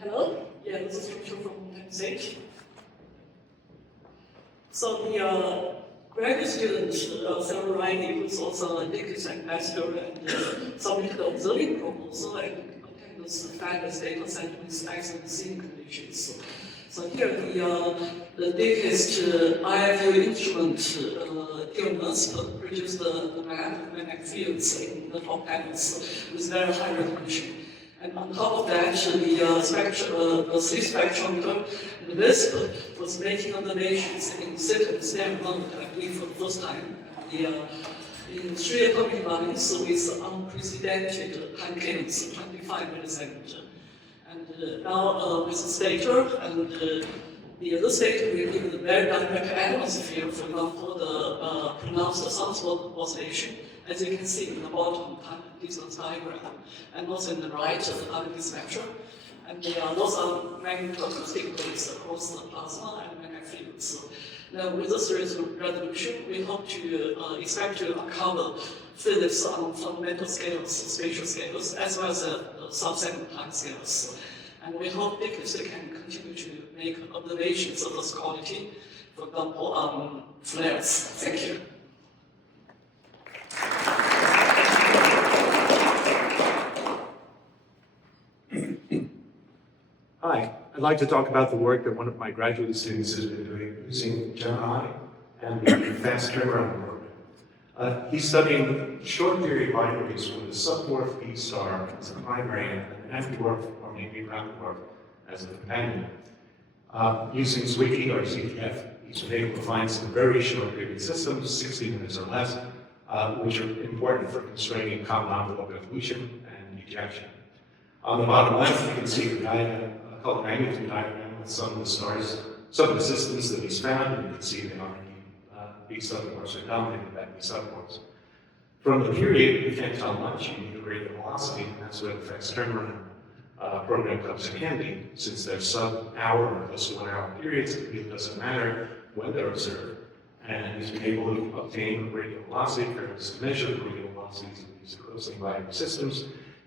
Hello, yeah, this is Rachel from MSH. So the graduate student, Sarah Riley, who's also a Dickies ambassador and submitted the observing proposal and obtained this fabulous data set with excellent seeing conditions. So here the Dickies IFU instrument DMS produced the magnetic fields in the top panels with very high resolution. And on top of that, the slit spectrometer and the WISP was making observations in seconds every month, I believe, for the first time. In 3 atomic lines with unprecedented time cadence, 25 millisecond. And now with the stator and the other stator will give the very dynamic atmosphere, for example, the pronounced sunspot oscillation, as you can see in the bottom distance diagram, and also in the right, the RGB spectrum. And those are magnetoacoustic waves across the plasma and magnetic fields. Now, with this resolution, we hope to expect to uncover physics on fundamental scales, spatial scales, as well as subsecond time scales. And we hope Dickies can continue to make observations of this quality, for example, on flares. Thank you. Hi, I'd like to talk about the work that one of my graduate students has been doing using Gemini and the fast turnaround program. He's studying short period binaries with a subdwarf B star as a primary and an F-dwarf or maybe round dwarf as a companion. Using Zwicky or ZTF, he's been able to find some very short period systems, 60 minutes or less, which are important for constraining common envelope evolution and ejection. On the bottom left, you can see the diagram, a color magnitude diagram with some of the stars, some of the systems that he's found, and you can see they are B subdwarfs are dominated by B subdwarfs. From the period, you can't tell much. You need a rate of velocity, and that's where the fast turnaround program comes in handy. Since they're sub-hour or close to 1 hour periods, it really doesn't matter when they're observed. And he's been able to obtain radial velocity curves to measure the radial velocities of these closely binary systems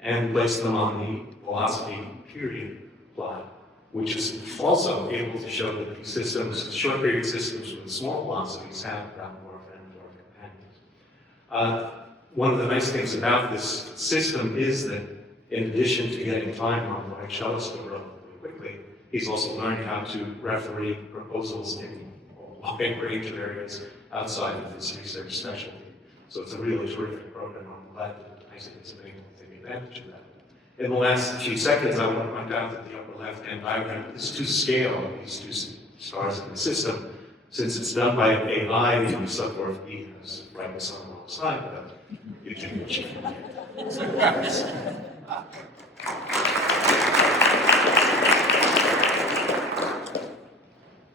and place them on the velocity period plot, which is also able to show that these systems, short period systems with small velocities, have round dwarf and dwarf companions. One of the nice things about this system is that in addition to getting time on the Higgs telescope relatively quickly, he's also learned how to referee proposals in a wide range of areas outside of his research specialty. So it's a really terrific program. I'm glad that Isaac is able to take advantage of that. In the last few seconds, I want to point out that the upper left-hand diagram is to scale these two stars in the system. Since it's done by an AI, the subdwarf B has brightness on the wrong side, but you can achieve it.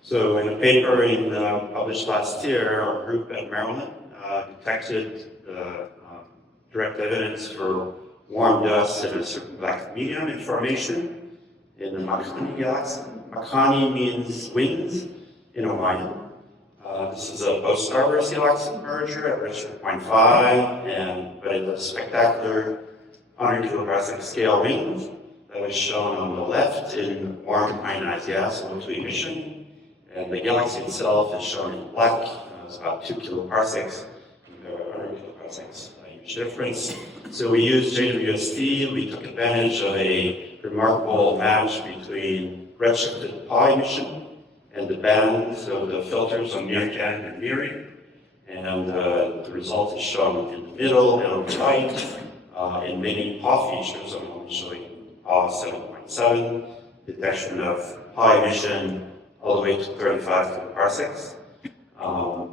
So in a paper published last year, our group at Maryland detected direct evidence for warm dust in a certain black medium in formation in the Makani galaxy. Makani means wings in Hawaiian. This is a post-starburst galaxy merger at redshift 0.5, but it has spectacular 100 kiloparsec scale wings that was shown on the left in warm ionized gas, O2 emission. And the galaxy itself is shown in black. It's about 2 kiloparsecs compared to 100 kiloparsecs, a huge difference. So we used JWST. We took advantage of a remarkable match between redshifted Pi emission and the bands of the filters on MIRCAN and MIRI. And the result is shown in the middle and on the right in many Pi features. I'm only showing Pi 7.7, detection of Pi emission all the way to 35 kiloparsecs.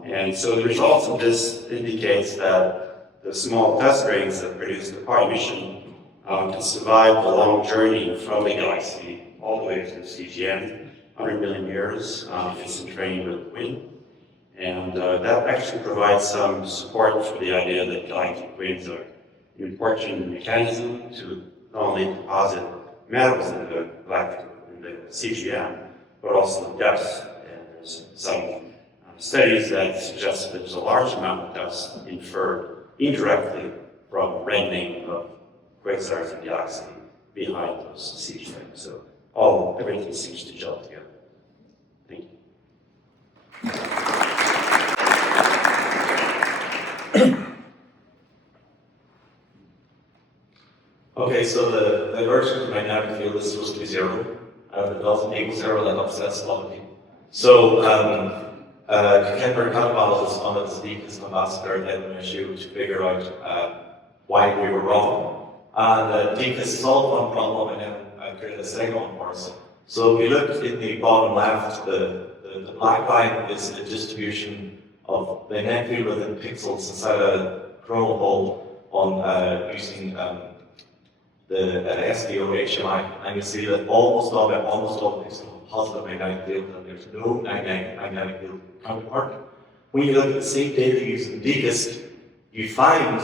And so the results of this indicates that the small dust grains that produce the Pi emission can survive the long journey from the galaxy all the way to the CGN, 100 million years if it's entrained with wind. And that actually provides some support for the idea that galactic waves are an important mechanism to not only deposit metals in the CGN, but also dust. And there's some studies that suggest that there's a large amount of dust inferred indirectly from reddening of quasars in the galaxy behind those siege tanks. So everything seems to gel together. Thank you. Okay, so the divergence of magnetic field is supposed to be zero. If it doesn't equal zero, that upsets a lot of people. So, Kepler Cannavale is on its Deacon's ambassador led an issue to figure out why we were wrong. And Deacon's solved one problem and then created a second one for us. So if you look in the bottom left, the black line is the distribution of magnetic field within pixels inside a coronal hole on using the SDO HMI, and you see that almost all pixels have positive magnetic field, and there's no magnetic field counterpart. When you look at the same data using DECIST, you find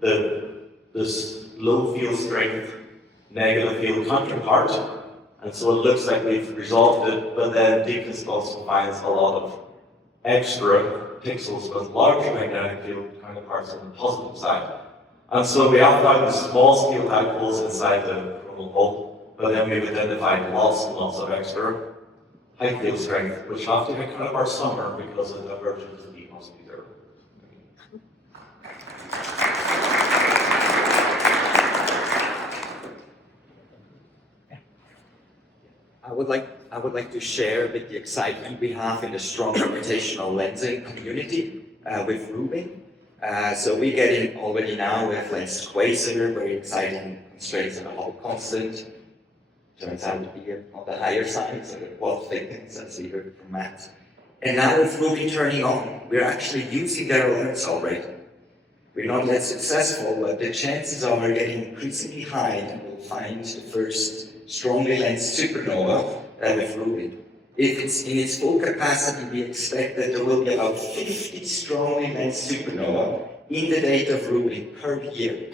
this low field strength negative field counterpart, and so it looks like we've resolved it, but then DECIST also finds a lot of extra pixels with larger magnetic field counterparts on the positive side. And so we have found small scale dipoles inside the coronal hole, but then we've identified lots and lots of extra high field strength, which have to be counterparts somewhere because the divergence of E must be zero. I would like to share a bit the excitement we have in the strong gravitational lensing community with Rubin. So we're getting already now with lens quasar, very exciting constraints on the Hubble constant. Turns out to be on the higher side, so the quad thickens, as we heard from Matt. And now with Rubin turning on, we're actually using their alerts already. We're not yet successful, but the chances are getting increasingly high that we'll find the first strongly lensed supernova with Rubin. If it's in its full capacity, we expect that there will be about 50 strongly lensed supernova in the data of Rubin per year.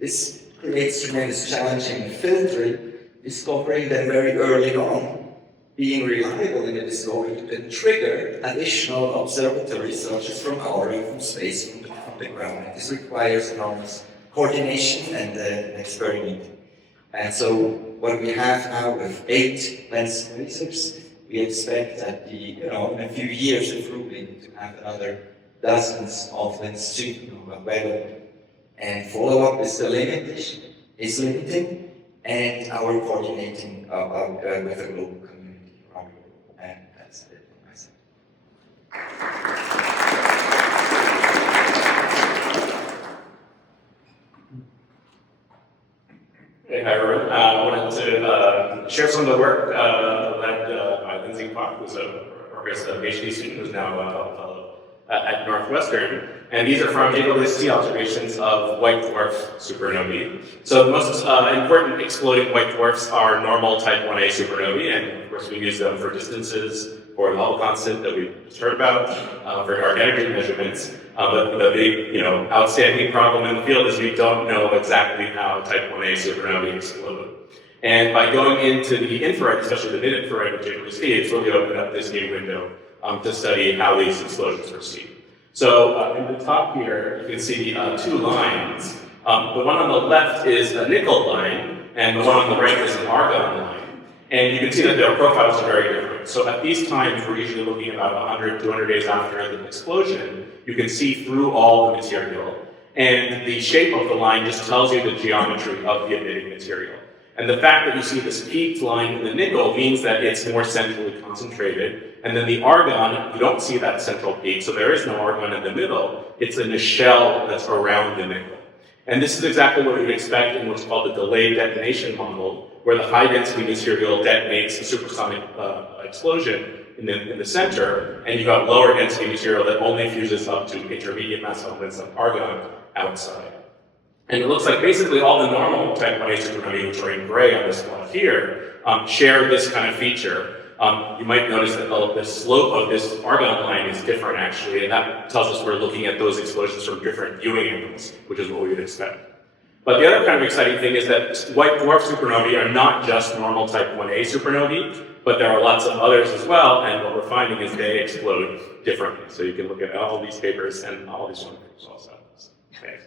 This creates tremendous challenge in filtering, discovering them very early on, being reliable in the discovery to then trigger additional observatories such as from our from space, from the ground. This requires enormous coordination and experimenting. And so what we have now with 8 lens quasars, we expect that in a few years of Rubin to have another dozens of lens supernova available. And follow-up is limiting, and our coordinating with the global community around the world. And that's it from my side. Hey, hi everyone. I wanted to share some of the work led by Lindsay Kwok, who's a progress PhD student who's now a fellow at Northwestern. And these are from JWST observations of white dwarf supernovae. So the most important exploding white dwarfs are normal type 1a supernovae, and of course we use them for distances, for the Hubble constant that we just heard about, for dark energy measurements. But the big, outstanding problem in the field is we don't know exactly how type 1a supernovae explode. And by going into the infrared, especially the mid-infrared with JWST, it's really opened up this new window to study how these explosions proceed. So in the top here, you can see 2 lines. The one on the left is a nickel line, and the one on the right is an argon line. And you can see that their profiles are very different. So at these times, we're usually looking about 100, 200 days after the explosion. You can see through all the material. And the shape of the line just tells you the geometry of the emitting material. And the fact that you see this peaked line in the nickel means that it's more centrally concentrated. And then the argon, you don't see that central peak, so there is no argon in the middle. It's in the shell that's around the nickel. And this is exactly what we would expect in what's called the delayed detonation model, where the high-density material detonates a supersonic explosion in the center, and you've got lower-density material that only fuses up to intermediate mass elements like argon outside. And it looks like basically all the normal type 1a supernovae, which are in gray on this plot here, share this kind of feature. You might notice that the slope of this argon line is different actually, and that tells us we're looking at those explosions from different viewing angles, which is what we would expect. But the other kind of exciting thing is that white dwarf supernovae are not just normal type 1a supernovae, but there are lots of others as well, and what we're finding is they explode differently. So you can look at all these papers and all these one papers also. Okay.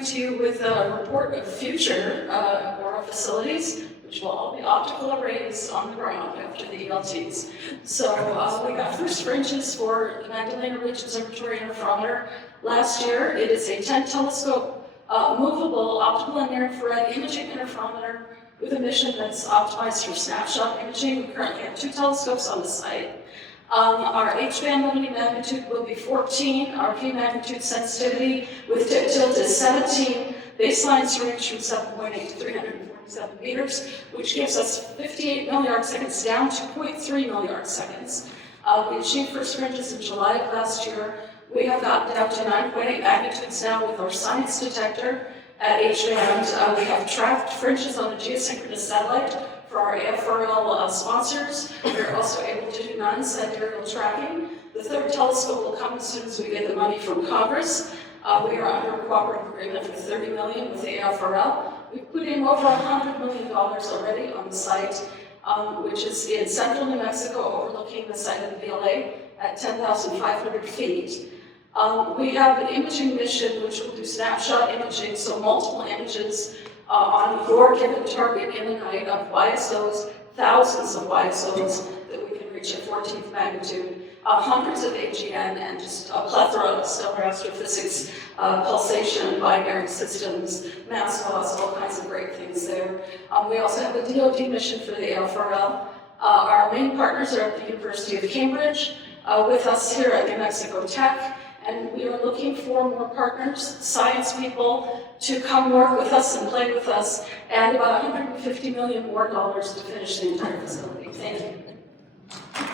coming to you with a report of future Aurora facilities, which will all be optical arrays on the ground after the ELTs. So we got first fringes for the Magdalena Ridge Observatory Interferometer last year. It is a 10 telescope movable optical and near-infrared imaging interferometer with a mission that's optimized for snapshot imaging. We currently have 2 telescopes on the site. Our H-band limiting magnitude will be 14. Our P-magnitude sensitivity with tip tilt is 17. Baselines range from 7.8 to 347 meters, which gives us 58 milliard seconds down to 0.3 milliard seconds. We achieved first fringes in July of last year. We have gotten down to 9.8 magnitudes now with our science detector at H-band. We have tracked fringes on a geosynchronous satellite for our AFRL sponsors. We're also able to do non-sidereal tracking. The third telescope will come as soon as we get the money from Congress. We are under a cooperative agreement for $30 million with the AFRL. We've put in over $100 million already on the site, which is in central New Mexico, overlooking the site of the VLA at 10,500 feet. We have an imaging mission which will do snapshot imaging, so multiple images on your given target in a night of YSOs, thousands of YSOs that we can reach at 14th magnitude, hundreds of AGN, and just a plethora of stellar astrophysics, pulsation, binary systems, mass loss, all kinds of great things there. We also have a DoD mission for the AFRL. Our main partners are at the University of Cambridge, with us here at New Mexico Tech, and we are looking for more partners, science people, to come work with us and play with us, and about $150 million more to finish the entire facility. Thank you.